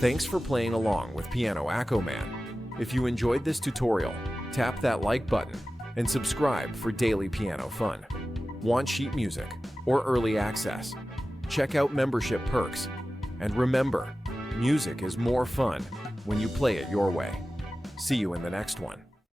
Thanks for playing along with Piano AccoMan. If you enjoyed this tutorial, tap that like button and subscribe for daily piano fun. Want sheet music or early access? Check out membership perks. And remember, music is more fun when you play it your way. See you in the next one.